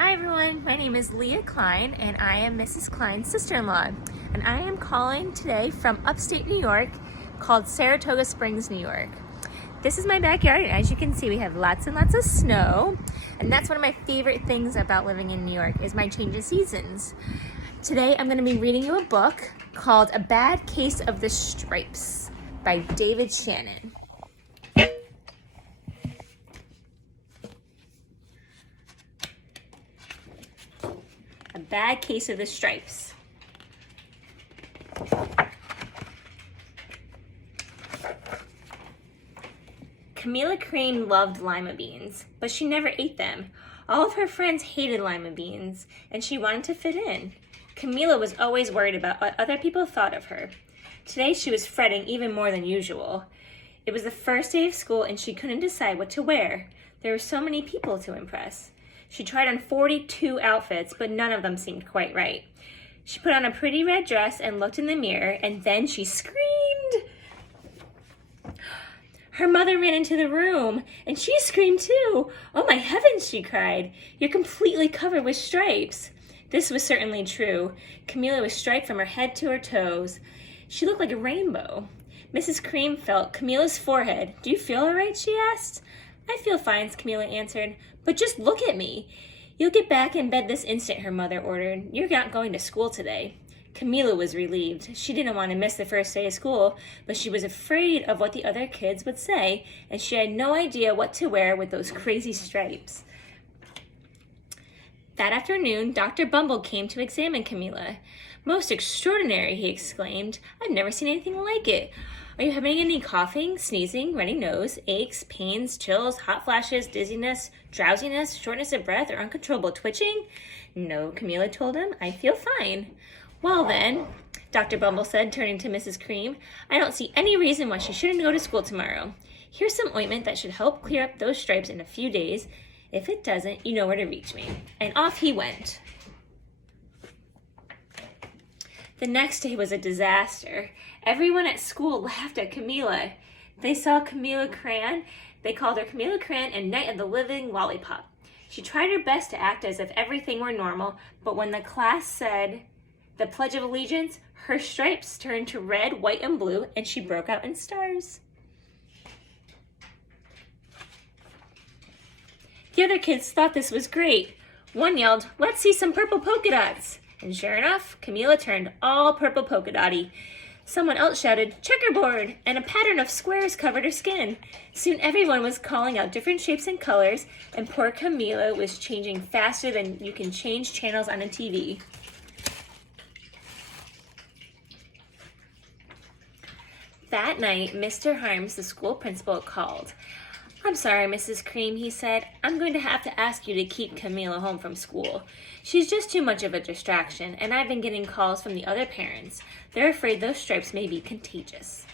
Hi everyone, my name is Leah Klein and I am Mrs. Klein's sister-in-law. And I am calling today from upstate New York called Saratoga Springs, New York. This is my backyard and as you can see we have lots and lots of snow. And that's one of my favorite things about living in New York is my change of seasons. Today I'm going to be reading you a book called A Bad Case of the Stripes by David Shannon. A Bad Case of the Stripes. Camila Crane loved lima beans, but she never ate them. All of her friends hated lima beans, and she wanted to fit in. Camila was always worried about what other people thought of her. Today she was fretting even more than usual. It was the first day of school and she couldn't decide what to wear. There were so many people to impress. She tried on 42 outfits, but none of them seemed quite right. She put on a pretty red dress and looked in the mirror, and then she screamed. Her mother ran into the room, and she screamed too. "Oh my heavens," she cried. "You're completely covered with stripes." This was certainly true. Camila was striped from her head to her toes. She looked like a rainbow. Mrs. Cream felt Camila's forehead. "Do you feel all right?" she asked. "I feel fine," Camila answered. "But just look at me." "You'll get back in bed this instant," her mother ordered. "You're not going to school today." Camila was relieved. She didn't want to miss the first day of school, but she was afraid of what the other kids would say, and she had no idea what to wear with those crazy stripes. That afternoon, Dr. Bumble came to examine Camila. "Most extraordinary," he exclaimed. "I've never seen anything like it. Are you having any coughing, sneezing, runny nose, aches, pains, chills, hot flashes, dizziness, drowsiness, shortness of breath, or uncontrollable twitching?" "No," Camila told him. "I feel fine." "Well then," Dr. Bumble said, turning to Mrs. Cream, "I don't see any reason why she shouldn't go to school tomorrow. Here's some ointment that should help clear up those stripes in a few days. If it doesn't, you know where to reach me." And off he went. The next day was a disaster. Everyone at school laughed at Camila. They saw Camila Cran. They called her Camila Cran and Night of the Living Lollipop. She tried her best to act as if everything were normal, but when the class said the Pledge of Allegiance, her stripes turned to red, white, and blue, and she broke out in stars. The other kids thought this was great. One yelled, "Let's see some purple polka dots." And sure enough, Camila turned all purple polka dotty. Someone else shouted, "Checkerboard," and a pattern of squares covered her skin. Soon everyone was calling out different shapes and colors, and poor Camila was changing faster than you can change channels on a TV. That night, Mr. Harms, the school principal, called. "I'm sorry, Mrs. Cream," he said. "I'm going to have to ask you to keep Camila home from school. She's just too much of a distraction, and I've been getting calls from the other parents. They're afraid those stripes may be contagious."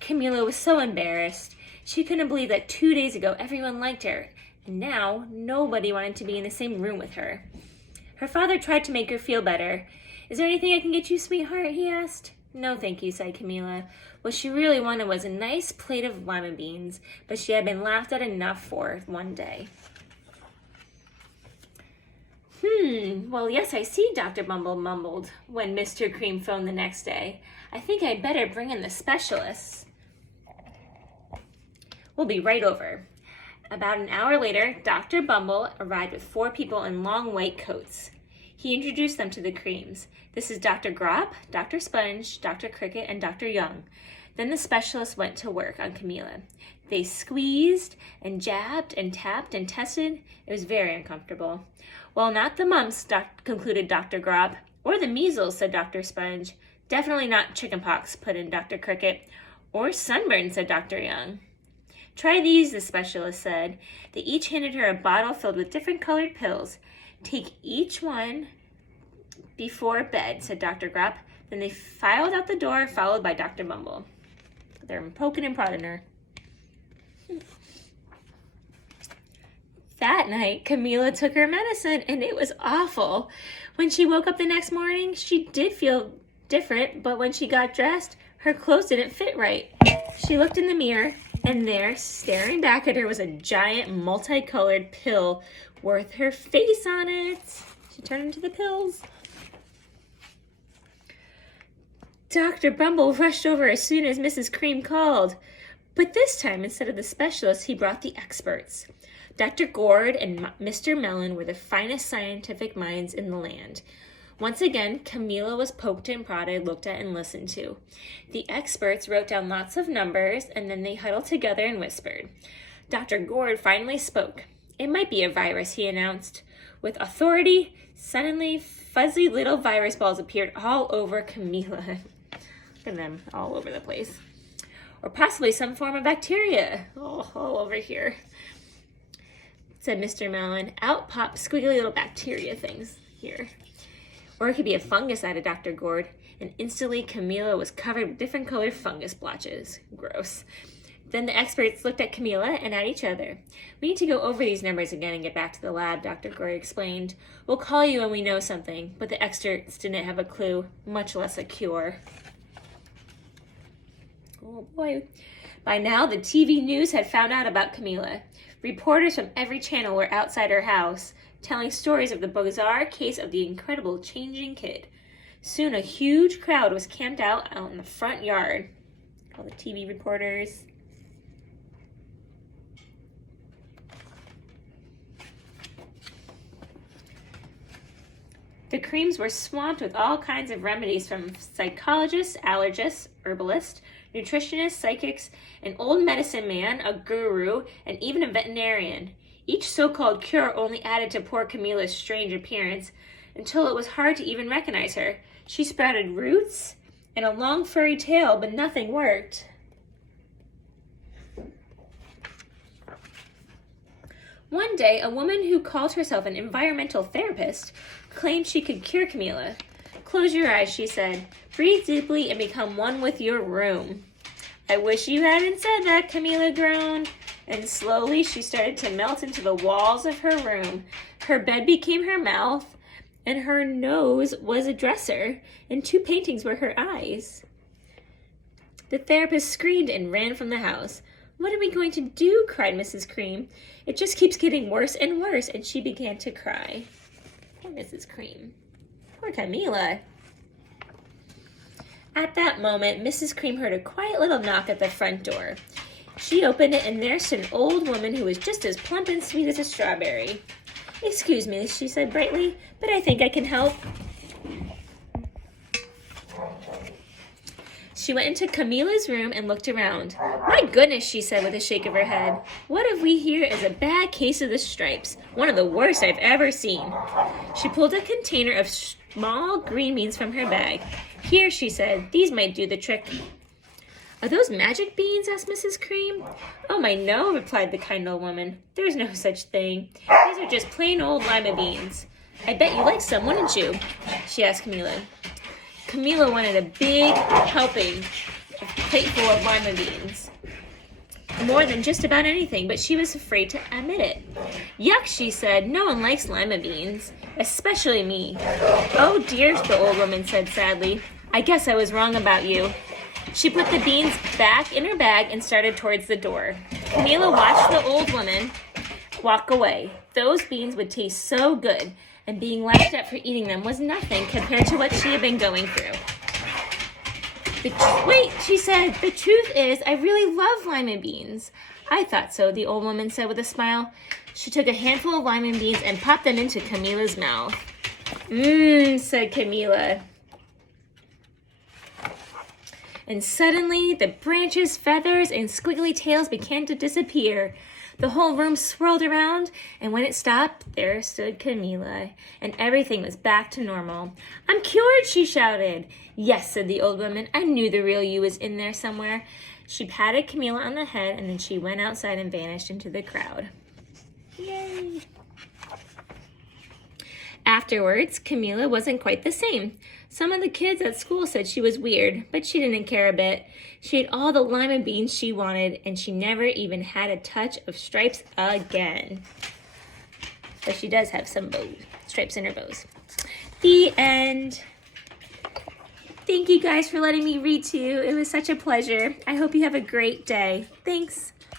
Camila was so embarrassed. She couldn't believe that 2 days ago everyone liked her, and now nobody wanted to be in the same room with her. Her father tried to make her feel better. "Is there anything I can get you, sweetheart?" he asked. "No, thank you," sighed Camila. What she really wanted was a nice plate of lima beans, but she had been laughed at enough for one day. Well, yes, I see," Dr. Bumble mumbled when Mr. Cream phoned the next day. "I think I'd better bring in the specialists. We'll be right over." About an hour later, Dr. Bumble arrived with 4 people in long white coats. He introduced them to the Creams. "This is Dr. Grop, Dr. Sponge, Dr. Cricket, and Dr. Young." Then the specialists went to work on Camila. They squeezed and jabbed and tapped and tested. It was very uncomfortable. "Well, not the mumps," concluded Dr. Grop. "Or the measles," said Dr. Sponge. "Definitely not chickenpox," put in Dr. Cricket. "Or sunburn," said Dr. Young. "Try these," the specialist said. They each handed her a bottle filled with different colored pills. "Take each one before bed," said Dr. Grop. Then they filed out the door, followed by Dr. Bumble. They're poking and prodding her. That night, Camila took her medicine, and it was awful. When she woke up the next morning, she did feel different, but when she got dressed, her clothes didn't fit right. She looked in the mirror, And there, staring back at her, was a giant multicolored pill with her face on it. She turned into the pills. Dr. Bumble rushed over as soon as Mrs. Cream called. But this time, instead of the specialists, he brought the experts. Dr. Gord and Mr. Mellon were the finest scientific minds in the land. Once again, Camilla was poked and prodded, looked at, and listened to. The experts wrote down lots of numbers, and then they huddled together and whispered. Dr. Gord finally spoke. It might be a virus, he announced. With authority, suddenly fuzzy little virus balls appeared all over Camilla. Look at them all over the place. Or possibly some form of bacteria. Oh, all over here, said Mr. Mellon. Out popped squiggly little bacteria things here. Or it could be a fungus, added Dr. Gord. And instantly Camilla was covered with different colored fungus blotches. Gross. Then the experts looked at Camilla and at each other. We need to go over these numbers again and get back to the lab, Dr. Gord explained. We'll call you when we know something. But the experts didn't have a clue, much less a cure. Oh boy. By now, the TV news had found out about Camilla. Reporters from every channel were outside her house, telling stories of the bizarre case of the incredible changing kid. Soon a huge crowd was camped out in the front yard. All the TV reporters. The creams were swamped with all kinds of remedies from psychologists, allergists, herbalists, nutritionists, psychics, an old medicine man, a guru, and even a veterinarian. Each so-called cure only added to poor Camilla's strange appearance until it was hard to even recognize her. She sprouted roots and a long furry tail, but nothing worked. One day, a woman who called herself an environmental therapist claimed she could cure Camilla. Close your eyes, she said. Breathe deeply and become one with your room. I wish you hadn't said that, Camilla groaned. And slowly she started to melt into the walls of her room. Her bed became her mouth, and her nose was a dresser, and 2 paintings were her eyes. The therapist screamed and ran from the house. What are we going to do? Cried Mrs. Cream. It just keeps getting worse and worse, and she began to cry. Poor Mrs. Cream. Poor Camilla. At that moment, Mrs. Cream heard a quiet little knock at the front door. She opened it, and there stood an old woman who was just as plump and sweet as a strawberry. Excuse me, she said brightly, but I think I can help. She went into Camilla's room and looked around. My goodness, she said with a shake of her head. What have we here is a bad case of the stripes, one of the worst I've ever seen. She pulled a container of small green beans from her bag. Here, she said, these might do the trick. Are those magic beans? Asked Mrs. Cream. Oh, my no, replied the kind old woman. There's no such thing. These are just plain old lima beans. I bet you like some, wouldn't you? She asked Camilla. Camilla wanted a big helping, a plate full of lima beans. More than just about anything, but she was afraid to admit it. Yuck, she said. No one likes lima beans, especially me. Oh dear, the old woman said sadly. I guess I was wrong about you. She put the beans back in her bag and started towards the door. Camilla watched the old woman walk away. Those beans would taste so good, and being laughed at for eating them was nothing compared to what she had been going through. Wait, she said, the truth is, I really love lima beans. I thought so, the old woman said with a smile. She took a handful of lima beans and popped them into Camilla's mouth. Said Camilla. And suddenly, the branches, feathers, and squiggly tails began to disappear. The whole room swirled around, and when it stopped, there stood Camilla, and everything was back to normal. I'm cured, she shouted. Yes, said the old woman. I knew the real you was in there somewhere. She patted Camilla on the head, and then she went outside and vanished into the crowd. Yay! Afterwards, Camilla wasn't quite the same. Some of the kids at school said she was weird, but she didn't care a bit. She ate all the lima beans she wanted, and she never even had a touch of stripes again. But she does have some stripes in her bows. The end. Thank you guys for letting me read to you. It was such a pleasure. I hope you have a great day. Thanks.